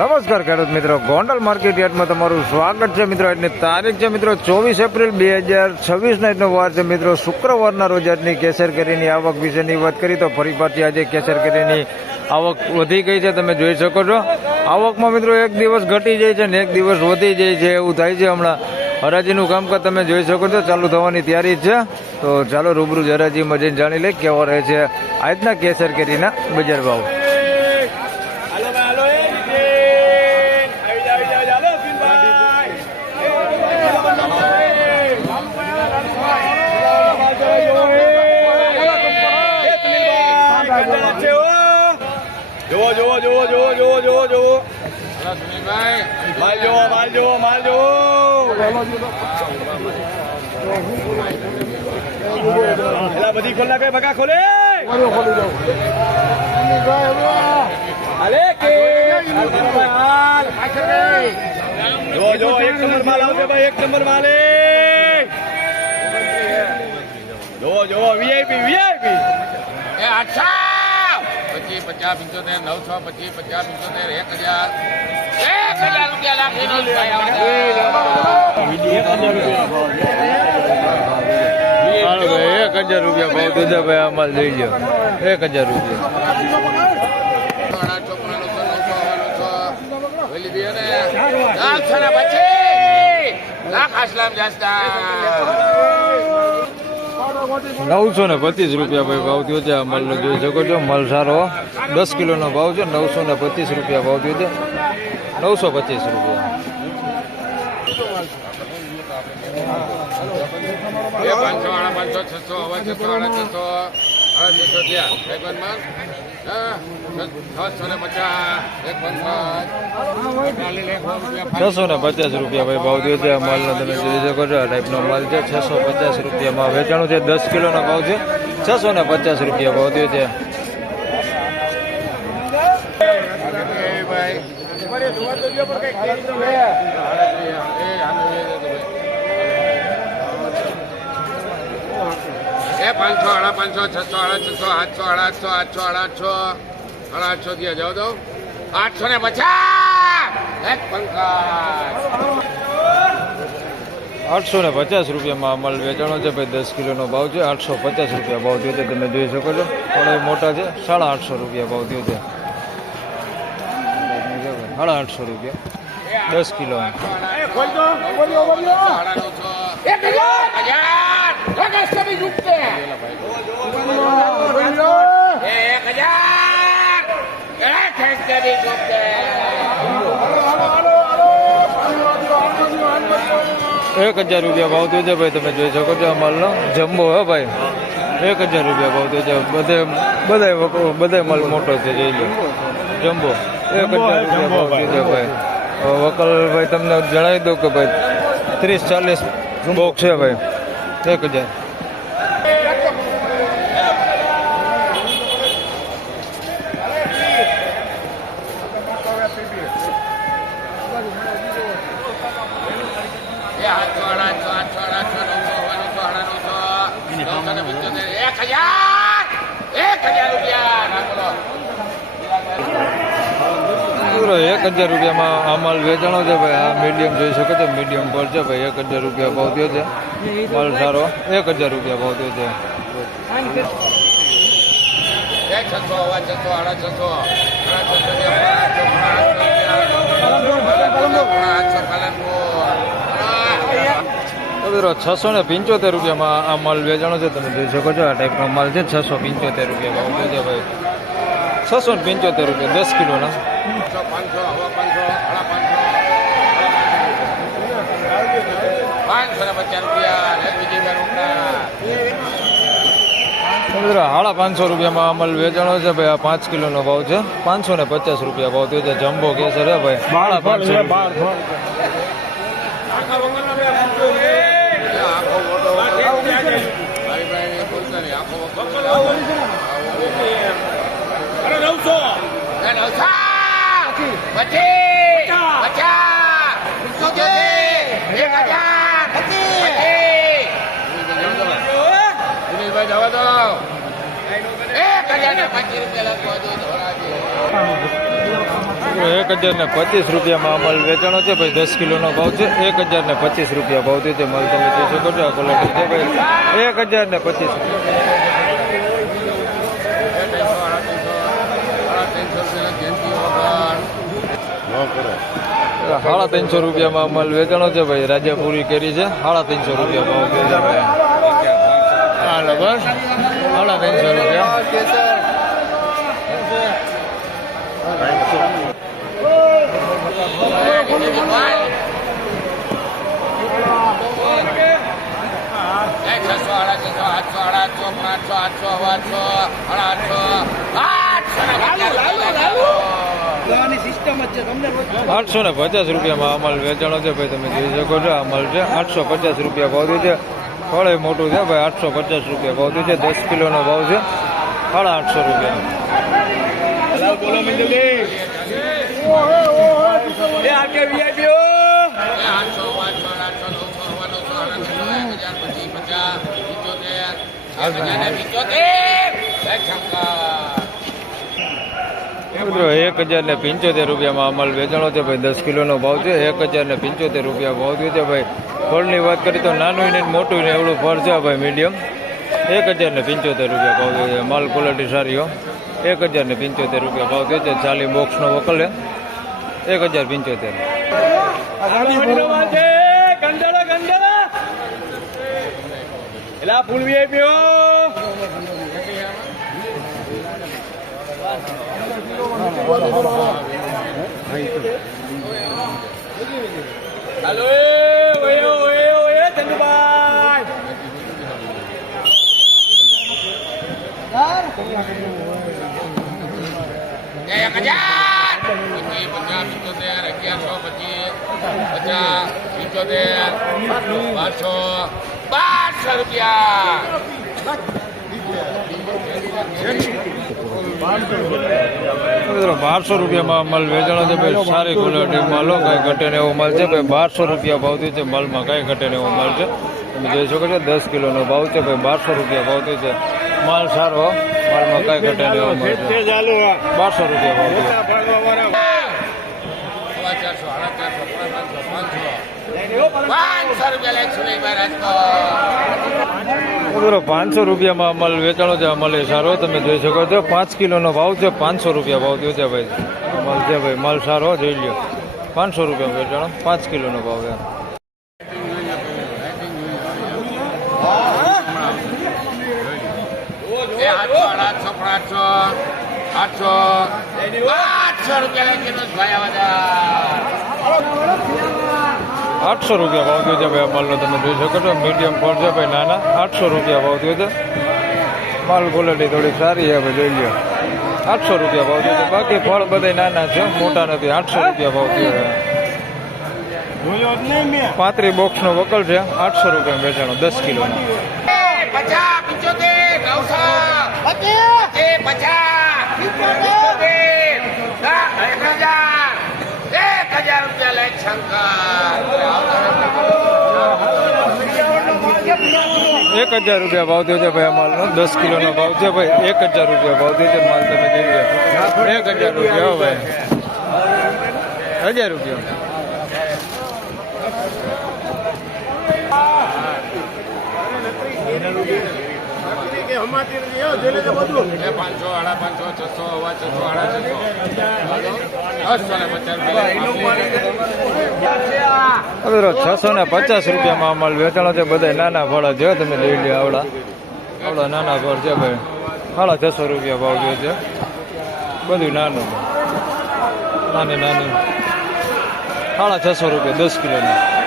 નમસ્કાર ખેડૂત મિત્રો, ગોંડલ માર્કેટ યાર્ડમાં તમારું સ્વાગત છે મિત્રો. આજની તારીખ છે મિત્રો 24 એપ્રિલ 2026 આજનો વાર છે મિત્રો શુક્રવારના રોજ આજની કેસર કેરીની આવક વિશેની વાત કરી તો ફરી પાછી આજે કેસર કેરીની આવક વધી ગઈ છે. તમે જોઈ શકો છો આવકમાં મિત્રો એક દિવસ ઘટી જાય છે ને એક દિવસ વધી જાય છે, એવું થાય છે. હમણાં હરાજીનું કામકાજ તમે જોઈ શકો છો ચાલુ થવાની તૈયારી છે. તો ચાલો રૂબરૂ હરાજીમાં જઈને જાણી લઈએ કેવો રહે છે આજના કેસર કેરીના બજાર ભાવ. જુઓ જુઓ જુઓ જુઓ જુઓ જુઓ જુઓ માલ જુઓ માલ જુઓ માલ જુઓ એલા બધી ખોલ નાખે બકા ખોલે અલે કે જુઓ જુઓ એક નંબર માલ આવશે ભાઈ, એક નંબર માલ જુઓ જુઓ વીઆઈપી વીઆઈપી એ 850 50 75 925 50 75 1000 રૂપિયા લાખી ₹1000 ભાવ દીધા ભાઈ. આ માલ જોઈ લો 1000 રૂપિયા. ₹925 ભાઈ ભાવ થયો છે. આ માલનો જોઈ શકો છો, માલ સારો 10 કિલોનો ભાવ છે. ₹925 ભાવ થયો છે. ₹925. ₹650 ભાઈ ભાવ થયો છે. આ માલનો તમે જોઈ શકો છો, આ ટાઈપનો માલ છે. ₹650 વેચાણું છે. 10 કિલોનો ભાવ છે. ₹650 ભાવ થયો છે. એ 500 550 600 600 800 800 દિયા જાઓ તો 850 એક પંકજ ₹850 માલ વેચાણો છે ભાઈ. 10 કિલોનો ભાવ છે. ₹850 ભાવ થયો છે. તમે જોઈ શકો છો થોડા મોટા છે. ₹850 ભાવ થયો છે. ₹850 10 કિલો. ₹1000 ભાવ થયો છે ભાઈ. તમે જોઈ શકો છો આ માલનો જમ્બો હે ભાઈ. ₹1000 ભાવ થયો છે. બધા માલ મોટો છે. જોઈ લો જમ્બો. ₹1000 ભાવ થયો છે ભાઈ. વકલ ભાઈ તમને જણાવી દઉં કે ભાઈ 30-40 બોક્સ છે ભાઈ. 1000. ₹1000 આ માલ વેચાણો છે ભાઈ. આ મીડિયમ જોઈ શકો છો, મીડિયમ પર છે ભાઈ. ₹1000 ભાવ થયો છે. માલ સારો. ₹1000 ભાવ થયો છે. ₹675 આ માલ વેચાણો છે. તમે જોઈ શકો છો આ ટાઈપનો માલ છે. ₹675 ભાવ થયો છે ભાઈ. ₹675 10 કિલોના. ₹550 આ માલ વેચાણો છે ભાઈ. આ 5 કિલોનો ભાવ છે. ₹550 ભાવ થયો છે. જમ્બો કેસર હે ભાઈ. ₹550. જવા દો ₹1000 ₹25 લખવા દો. 1025 રૂપિયામાં અમલ વેચાણો છે ભાઈ. 10 કિલોનો ભાવ છે. 1025 રૂપિયા ભાવ થયો છે. માલ તમે જોઈ શકો છો. આ ક્વોલિટી છે ભાઈ. 1025. સાડા 300 રૂપિયામાં અમલ વેચાણો છે ભાઈ. રાજાપુરી કેરી છે. 350 રૂપિયા ભાવ થયો છે ભાઈ. હાલો બસ 350 રૂપિયા. આઠસો ને 50 રૂપિયામાં અમલ વેચાણો છે ભાઈ. તમે જોઈ શકો છો. અમલ છે 850 રૂપિયા ભાવ થયો છે. ફળ એ મોટું છે ભાઈ. 850 રૂપિયા ભાવ થયો છે. 10 કિલોનો ભાવ છે. 850 રૂપિયા. બોલો મિંદુલી એ આકે વીઆઈપી મિત્રો 1075 રૂપિયામાં અમલ વેચાણો છે ભાઈ. 10 કિલોનો ભાવ છે. 1075 રૂપિયા ભાવ થયો છે ભાઈ. ફળની વાત કરીએ તો નાનું ને મોટું ને એવડું ફળ છે ભાઈ. મીડિયમ 1075 રૂપિયા ભાવ થયો છે. માલ ક્વોલિટી સારી હો. 1075 રૂપિયા ભાવ થયો છે. 40 બોક્સનો વકલ 1075. ગંડેલા ગંડેલા એલા ફૂલ વીઆઈપી હાલો ઓય ચંદુભાઈ બારસો રૂપિયામાં માલ વેચાણો છે ભાઈ. સારી ક્વોલિટી માલો કાંઈ ઘટે ને એવો માલ છે ભાઈ. 1200 રૂપિયા ભાવ થયો છે. માલમાં કાંઈ ઘટે ને એવો માલ છે. તમે જોઈ શકો છો. 10 કિલોનો ભાવ છે ભાઈ. 1200 રૂપિયા ભાવ થયો છે. માલ સારો. માલમાં કાંઈ ઘટે ને એવો માલ છે. 1200 રૂપિયા ભાવ થયો. 500 રૂપિયામાં અમલ વેચાણો છે. અમલ એ સારો. તમે જોઈ શકો છો. 5 કિલોનો ભાવ છે. 500 રૂપિયા ભાવ થયો છે ભાઈ. અમલ છે ભાઈ. માલ સારો જોઈ લ્યો. 500 રૂપિયા વેચાણો. 5 કિલોનો ભાવ છે. ₹800 ભાવ થયો છે ભાઈ. માલનો તમે જોઈ શકો છો. મીડિયમ ફળ છે ભાઈ. નાના 800 રૂપિયા ભાવ થયો છે. માલ ક્વોલિટી થોડી સારી છે ભાઈ. જોઈ લ્યો. 800 રૂપિયા ભાવ થયો છે. બાકી ફળ બધા નાના છે. મોટા નથી. 800 રૂપિયા ભાવ થયો છે. 35 બોક્સનો વકલ છે. 800 રૂપિયા વેચાણો. 10 કિલોનો. 1000 રૂપિયા ભાવ થયો છે ભાઈ. આ માલનો 10 કિલોનો ભાવ છે ભાઈ. 1000 રૂપિયા ભાવ થયો છે. માલ તમે જોઈ લો. 1000 રૂપિયા ભાઈ. 1000 રૂપિયા. હવે 650 રૂપિયામાં માલ વેચાણો છે. બધા નાના ફળ છે. તમે લઈ લો. આવડા નાના ફળ છે ભાઈ. 650 રૂપિયા ભાવ થયો છે. બધું નાનું નાની 650 રૂપિયા 10 કિલોની.